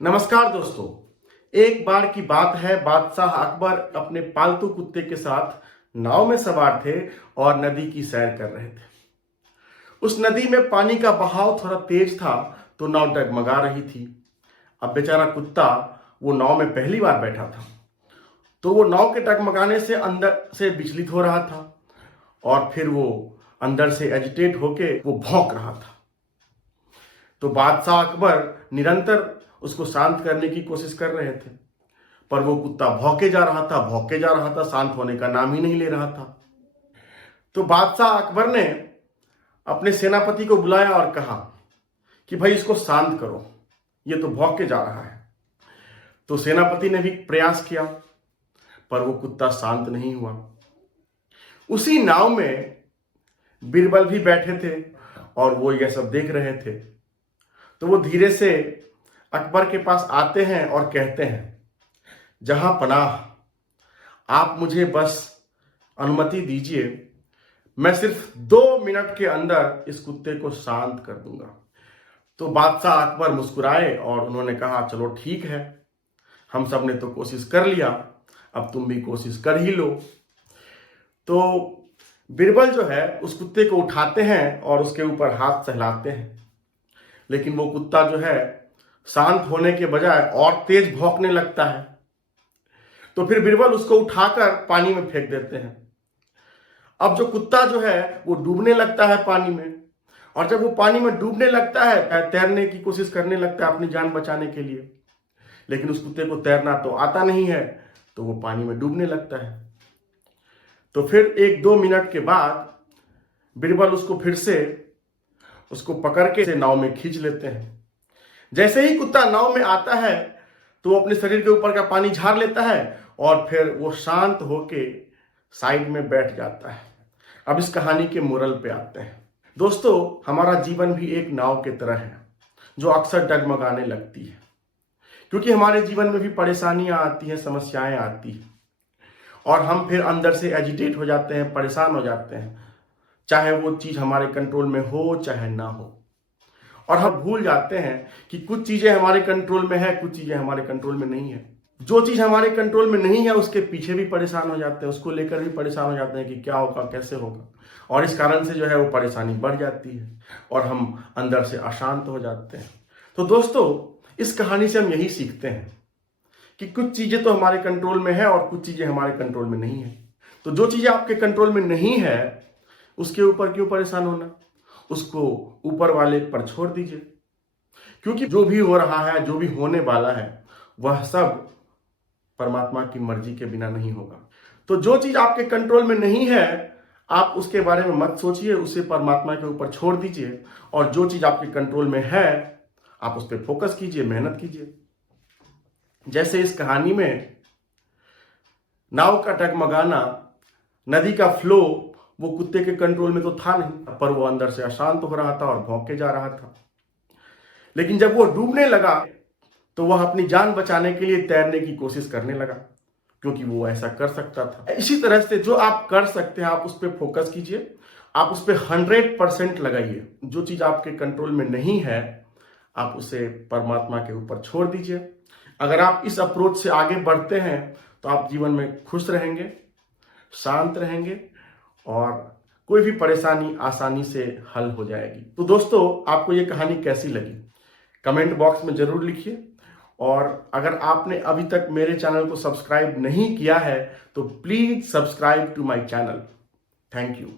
नमस्कार दोस्तों। एक बार की बात है, बादशाह अकबर अपने पालतू कुत्ते के साथ नाव में सवार थे और नदी की सैर कर रहे थे। उस नदी में पानी का बहाव थोड़ा तेज था तो नाव डगमगा रही थी। अब बेचारा कुत्ता वो नाव में पहली बार बैठा था, तो वो नाव के डगमगाने से अंदर से विचलित हो रहा था और फिर वो अंदर से एजिटेट होके वो भौंक रहा था। तो बादशाह अकबर निरंतर उसको शांत करने की कोशिश कर रहे थे, पर वो कुत्ता भौंके जा रहा था, भौंके जा रहा था, शांत होने का नाम ही नहीं ले रहा था। तो बादशाह अकबर ने अपने सेनापति को बुलाया और कहा कि भाई इसको शांत करो, ये तो भौंके जा रहा है। तो सेनापति ने भी प्रयास किया, पर वो कुत्ता शांत नहीं हुआ। उसी नाव में बीरबल भी बैठे थे और वो ये सब देख रहे थे। तो वो धीरे से अकबर के पास आते हैं और कहते हैं, जहां पनाह, आप मुझे बस अनुमति दीजिए, मैं सिर्फ 2 मिनट के अंदर इस कुत्ते को शांत कर दूंगा। तो बादशाह अकबर मुस्कुराए और उन्होंने कहा, चलो ठीक है, हम सब ने तो कोशिश कर लिया, अब तुम भी कोशिश कर ही लो। तो बीरबल जो है उस कुत्ते को उठाते हैं और उसके ऊपर हाथ सहलाते हैं, लेकिन वो कुत्ता जो है शांत होने के बजाय और तेज भौंकने लगता है। तो फिर बीरबल उसको उठाकर पानी में फेंक देते हैं। अब जो कुत्ता जो है वो डूबने लगता है पानी में, और जब वो पानी में डूबने लगता है, तैरने की कोशिश करने लगता है अपनी जान बचाने के लिए, लेकिन उस कुत्ते को तैरना तो आता नहीं है, तो वो पानी में डूबने लगता है। तो फिर 1-2 मिनट के बाद बीरबल उसको फिर से उसको पकड़ के नाव में खींच लेते हैं। जैसे ही कुत्ता नाव में आता है तो वो अपने शरीर के ऊपर का पानी झाड़ लेता है और फिर वो शांत होके साइड में बैठ जाता है। अब इस कहानी के मोरल पे आते हैं। दोस्तों, हमारा जीवन भी एक नाव की तरह है जो अक्सर डगमगाने लगती है, क्योंकि हमारे जीवन में भी परेशानियां आती हैं, समस्याएं आती हैं, और हम फिर अंदर से एजिटेट हो जाते हैं, परेशान हो जाते हैं, चाहे वो चीज हमारे कंट्रोल में हो चाहे ना हो। और हम भूल जाते हैं कि कुछ चीजें हमारे कंट्रोल में है, कुछ चीजें हमारे कंट्रोल में नहीं है। जो चीज हमारे कंट्रोल में नहीं है उसके पीछे भी परेशान हो जाते हैं, उसको लेकर भी परेशान हो जाते हैं कि क्या होगा, कैसे होगा, और इस कारण से जो है वो परेशानी बढ़ जाती है और हम अंदर से अशांत हो जाते हैं। तो दोस्तों, इस कहानी से हम यही सीखते हैं कि कुछ चीजें तो हमारे कंट्रोल में है और कुछ चीजें हमारे कंट्रोल में नहीं है। तो जो चीजें आपके कंट्रोल में नहीं है उसके ऊपर क्यों परेशान होना, उसको ऊपर वाले पर छोड़ दीजिए, क्योंकि जो भी हो रहा है, जो भी होने वाला है, वह सब परमात्मा की मर्जी के बिना नहीं होगा। तो जो चीज आपके कंट्रोल में नहीं है आप उसके बारे में मत सोचिए, उसे परमात्मा के ऊपर छोड़ दीजिए, और जो चीज आपके कंट्रोल में है आप उस पर फोकस कीजिए, मेहनत कीजिए। जैसे इस कहानी में नाव का डगमगाना, नदी का फ्लो, वो कुत्ते के कंट्रोल में तो था नहीं, पर वो अंदर से अशांत हो रहा था और भौंके जा रहा था। लेकिन जब वो डूबने लगा तो वह अपनी जान बचाने के लिए तैरने की कोशिश करने लगा, क्योंकि वो ऐसा कर सकता था। इसी तरह से जो आप कर सकते हैं आप उस पर फोकस कीजिए, आप उस पर 100% लगाइए। जो चीज आपके कंट्रोल में नहीं है आप उसे परमात्मा के ऊपर छोड़ दीजिए। अगर आप इस अप्रोच से आगे बढ़ते हैं तो आप जीवन में खुश रहेंगे, शांत रहेंगे, और कोई भी परेशानी आसानी से हल हो जाएगी। तो दोस्तों, आपको ये कहानी कैसी लगी कमेंट बॉक्स में जरूर लिखिए, और अगर आपने अभी तक मेरे चैनल को सब्सक्राइब नहीं किया है तो please subscribe to my channel. Thank you.